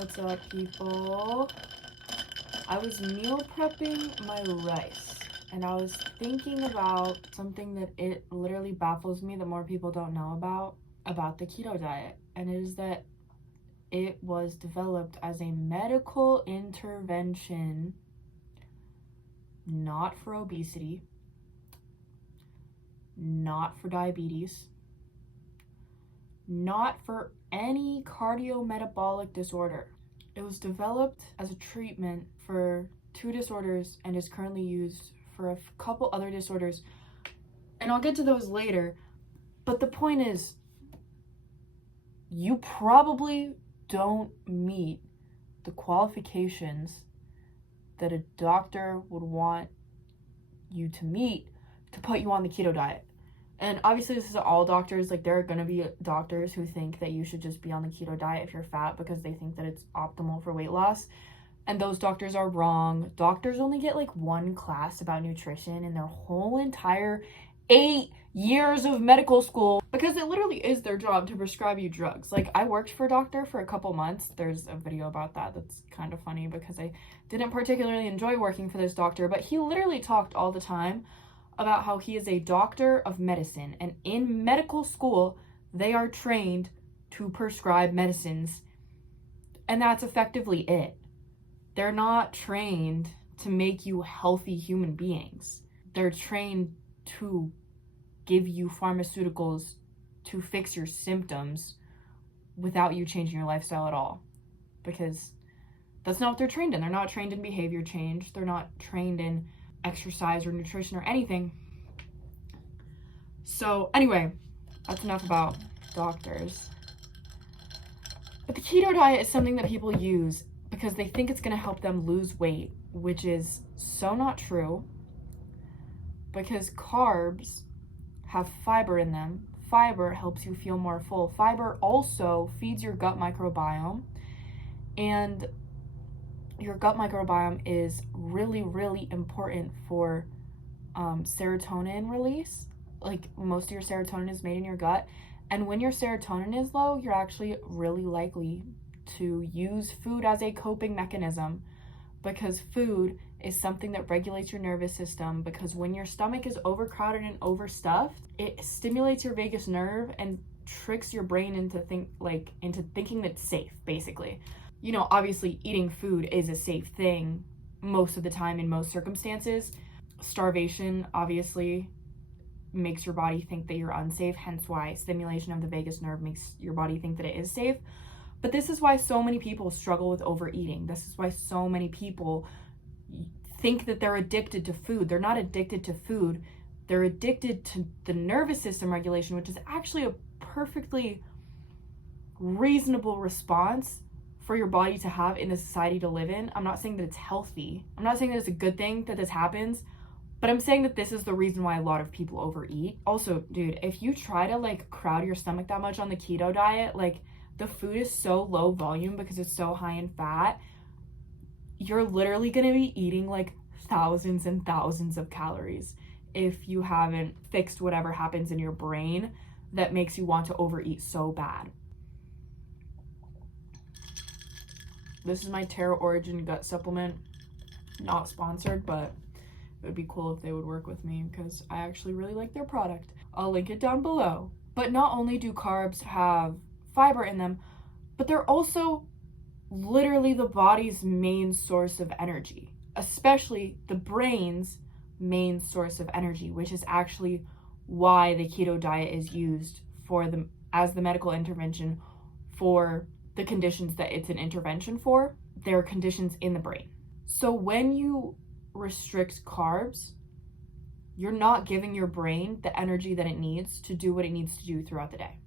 What's up, people? I was meal prepping my rice and I was thinking about something that it literally baffles me that more people don't know about the keto diet, and it is that it was developed as a medical intervention, not for obesity, not for diabetes, not for any cardiometabolic disorder. It was developed as a treatment for 2 disorders and is currently used for a couple other disorders. And I'll get to those later. But the point is, you probably don't meet the qualifications that a doctor would want you to meet to put you on the keto diet. And obviously this is all doctors. Like, there are going to be doctors who think that you should just be on the keto diet if you're fat because they think that it's optimal for weight loss. And those doctors are wrong. Doctors only get like 1 class about nutrition in their whole entire 8 years of medical school, because it literally is their job to prescribe you drugs. Like, I worked for a doctor for a couple months. There's a video about that that's kind of funny because I didn't particularly enjoy working for this doctor, but he literally talked all the time about how he is a doctor of medicine, and in medical school they are trained to prescribe medicines, and that's effectively it. They're not trained to make you healthy human beings. They're trained to give you pharmaceuticals to fix your symptoms without you changing your lifestyle at all, because that's not what they're trained in. They're not trained in behavior change. They're not trained in exercise or nutrition or anything. So anyway, that's enough about doctors. But the keto diet is something that people use because they think it's going to help them lose weight, which is so not true, because carbs have fiber in them. Fiber helps you feel more full. Fiber also feeds your gut microbiome, and your gut microbiome is really, really important for serotonin release. Like, most of your serotonin is made in your gut. And when your serotonin is low, you're actually really likely to use food as a coping mechanism, because food is something that regulates your nervous system. Because when your stomach is overcrowded and overstuffed, it stimulates your vagus nerve and tricks your brain into thinking that it's safe, basically. You know, obviously eating food is a safe thing most of the time in most circumstances. Starvation obviously makes your body think that you're unsafe, hence why stimulation of the vagus nerve makes your body think that it is safe. But this is why so many people struggle with overeating. This is why so many people think that they're addicted to food. They're not addicted to food. They're addicted to the nervous system regulation, which is actually a perfectly reasonable response for your body to have in the society to live in. I'm not saying that it's healthy. I'm not saying that it's a good thing that this happens, but I'm saying that this is the reason why a lot of people overeat. Also, dude, if you try to crowd your stomach that much on the keto diet, the food is so low volume because it's so high in fat, you're literally gonna be eating thousands and thousands of calories if you haven't fixed whatever happens in your brain that makes you want to overeat so bad. This is my Terra Origin gut supplement. Not sponsored, but it would be cool if they would work with me because I actually really like their product. I'll link it down below. But not only do carbs have fiber in them, but they're also literally the body's main source of energy, especially the brain's main source of energy, which is actually why the keto diet is used as the medical intervention for the conditions that it's an intervention for. There are conditions in the brain. So when you restrict carbs, you're not giving your brain the energy that it needs to do what it needs to do throughout the day.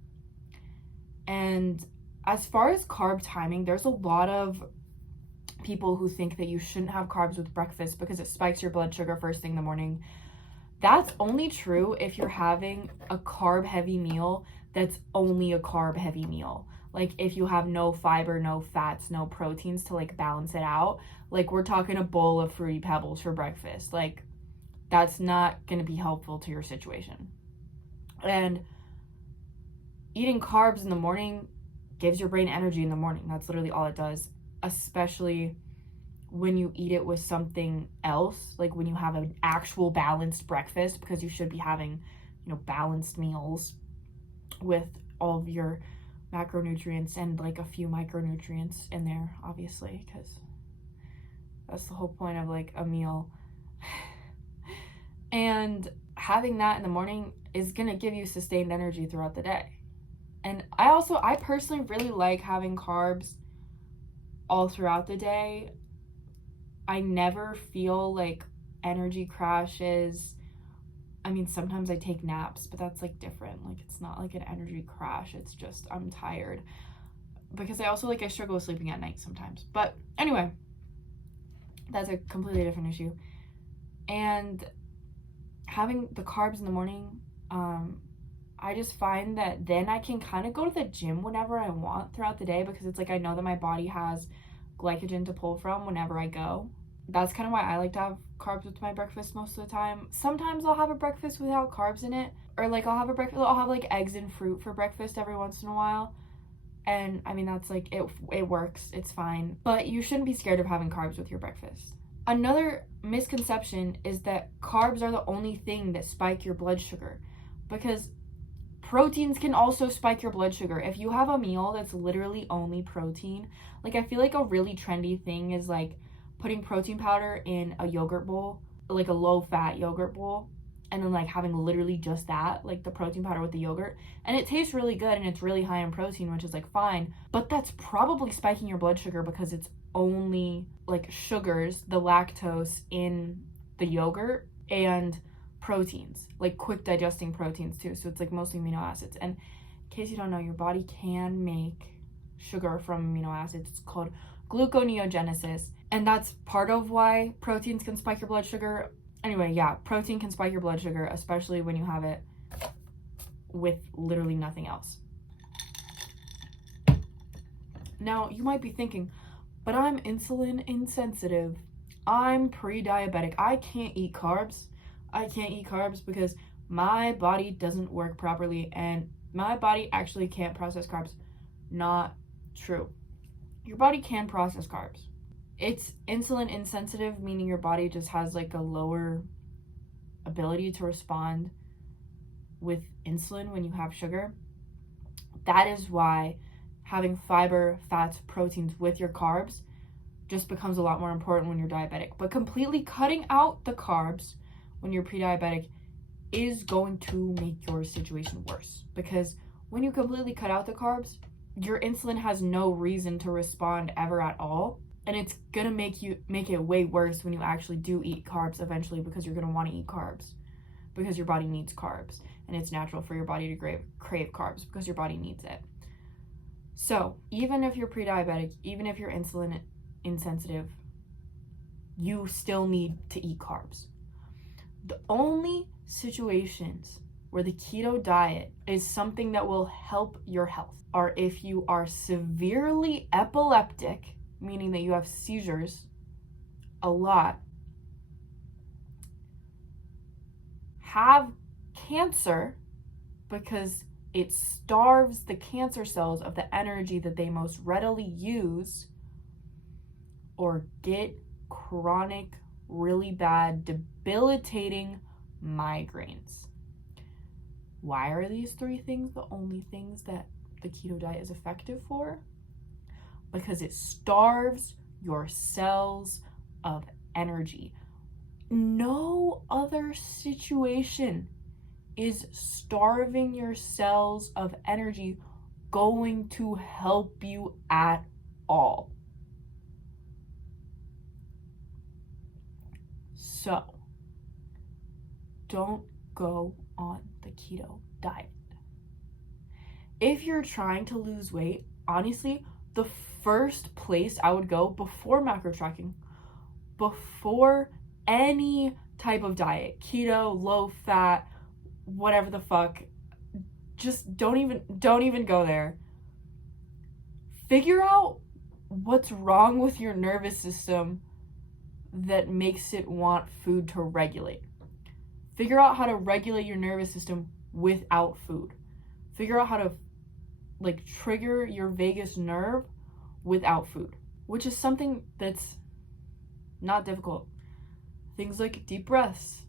And as far as carb timing, there's a lot of people who think that you shouldn't have carbs with breakfast because it spikes your blood sugar first thing in the morning. That's only true if you're having a carb heavy meal that's only a carb heavy meal. If you have no fiber, no fats, no proteins to balance it out. We're talking a bowl of Fruity Pebbles for breakfast. That's not going to be helpful to your situation. And eating carbs in the morning gives your brain energy in the morning. That's literally all it does. especially when you eat it with something else, like when you have an actual balanced breakfast, because you should be having, balanced meals with all of your macronutrients and like a few micronutrients in there, obviously, because that's the whole point of like a meal. And having that in the morning is gonna give you sustained energy throughout the day. And I personally really like having carbs all throughout the day. I never feel like energy crashes. I mean, sometimes I take naps, but that's like different. Like, it's not like an energy crash. It's just I'm tired. Because I struggle with sleeping at night sometimes. But anyway, that's a completely different issue. And having the carbs in the morning, I just find that then I can kind of go to the gym whenever I want throughout the day, because it's like I know that my body has glycogen to pull from whenever I go. That's kind of why I like to have carbs with my breakfast most of the time. Sometimes I'll have a breakfast without carbs in it, or like I'll have like eggs and fruit for breakfast every once in a while. And I mean, that's like it works, it's fine. But you shouldn't be scared of having carbs with your breakfast. Another misconception is that carbs are the only thing that spike your blood sugar, because proteins can also spike your blood sugar. If you have a meal that's literally only protein, like I feel like a really trendy thing is like putting protein powder in a yogurt bowl, like a low-fat yogurt bowl, and then like having literally just that, like the protein powder with the yogurt, and it tastes really good and it's really high in protein, which is like fine, but that's probably spiking your blood sugar because it's only like sugars, the lactose in the yogurt, and proteins, like quick digesting proteins too, so it's like mostly amino acids. And in case you don't know, your body can make sugar from amino acids. It's called gluconeogenesis, and that's part of why proteins can spike your blood sugar. Anyway, yeah, protein can spike your blood sugar, especially when you have it with literally nothing else. Now, you might be thinking, but I'm insulin insensitive. I'm pre-diabetic. I can't eat carbs. I can't eat carbs because my body doesn't work properly and my body actually can't process carbs. Not true. Your body can process carbs. It's insulin insensitive, meaning your body just has like a lower ability to respond with insulin when you have sugar. That is why having fiber, fats, proteins with your carbs just becomes a lot more important when you're diabetic. But completely cutting out the carbs when you're pre-diabetic is going to make your situation worse, because when you completely cut out the carbs, your insulin has no reason to respond ever at all, and it's gonna make it way worse when you actually do eat carbs eventually, because you're gonna want to eat carbs because your body needs carbs, and it's natural for your body to crave carbs because your body needs it. So even if you're pre-diabetic, even if you're insulin insensitive, you still need to eat carbs. The only situations where the keto diet is something that will help your health are if you are severely epileptic, meaning that you have seizures a lot, have cancer because it starves the cancer cells of the energy that they most readily use, or get chronic, really bad, debilitating migraines. Why are these three things the only things that the keto diet is effective for? Because it starves your cells of energy. No other situation is starving your cells of energy going to help you at all. So, don't go on the keto diet. If you're trying to lose weight, honestly, the first place I would go before macro tracking, before any type of diet, keto, low fat, whatever the fuck, just don't even go there. Figure out what's wrong with your nervous system that makes it want food to regulate. Figure out how to regulate your nervous system without food. Figure out how to trigger your vagus nerve without food. which is something that's not difficult. Things like deep breaths,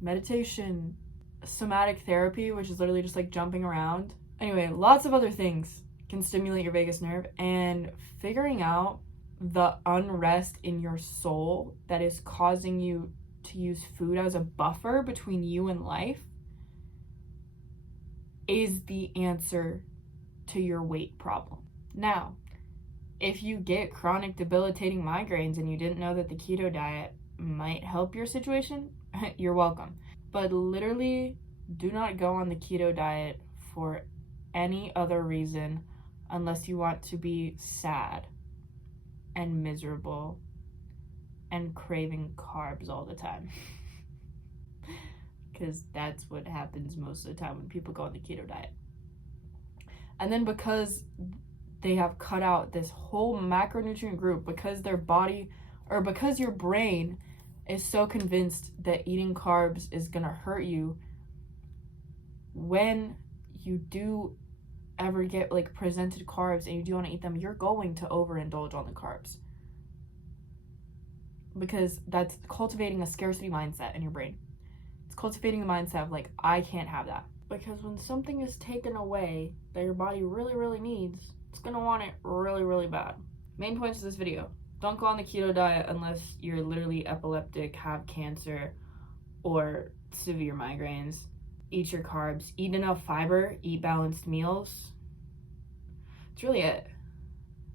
meditation, somatic therapy, which is literally just like jumping around. Anyway, lots of other things can stimulate your vagus nerve, and figuring out the unrest in your soul that is causing you to use food as a buffer between you and life is the answer to your weight problem. Now, if you get chronic debilitating migraines and you didn't know that the keto diet might help your situation, you're welcome. But literally, do not go on the keto diet for any other reason unless you want to be sad and miserable and craving carbs all the time. Because that's what happens most of the time when people go on the keto diet. And then because they have cut out this whole macronutrient group, because their body, or because your brain is so convinced that eating carbs is gonna hurt you, when you do ever get like presented carbs and you do want to eat them, you're going to overindulge on the carbs, because that's cultivating a scarcity mindset in your brain. It's cultivating the mindset of like, I can't have that. Because when something is taken away that your body really, really needs, it's gonna want it really, really bad. Main points of this video: don't go on the keto diet unless you're literally epileptic, have cancer, or severe migraines. Eat your carbs, eat enough fiber, eat balanced meals. It's really it.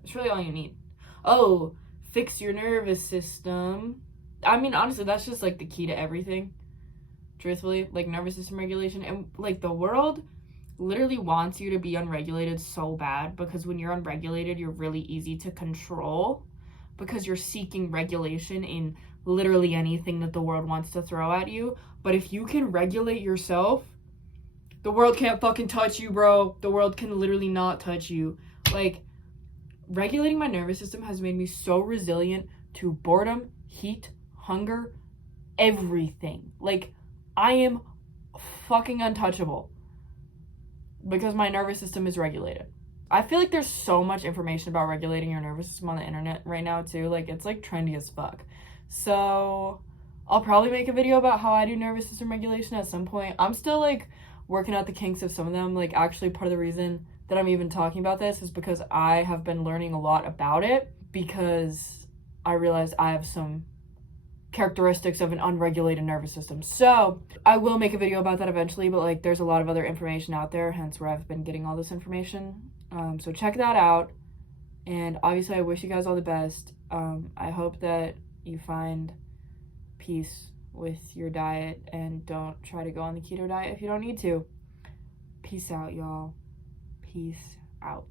It's really all you need. Oh, fix your nervous system. I mean, honestly, that's just like the key to everything. Truthfully, like nervous system regulation. And like the world literally wants you to be unregulated so bad, because when you're unregulated, you're really easy to control, because you're seeking regulation in literally anything that the world wants to throw at you. But if you can regulate yourself, the world can't fucking touch you, bro. The world can literally not touch you. Like, regulating my nervous system has made me so resilient to boredom, heat, hunger, everything. Like, I am fucking untouchable because my nervous system is regulated. I feel like there's so much information about regulating your nervous system on the internet right now too. Like, it's like trendy as fuck. So I'll probably make a video about how I do nervous system regulation at some point. I'm still like working out the kinks of some of them. Like, actually part of the reason that I'm even talking about this is because I have been learning a lot about it, because I realized I have some characteristics of an unregulated nervous system. So I will make a video about that eventually, but like there's a lot of other information out there, hence where I've been getting all this information. So check that out. And obviously I wish you guys all the best. I hope that you find peace with your diet and don't try to go on the keto diet if you don't need to. Peace out, y'all. Peace out.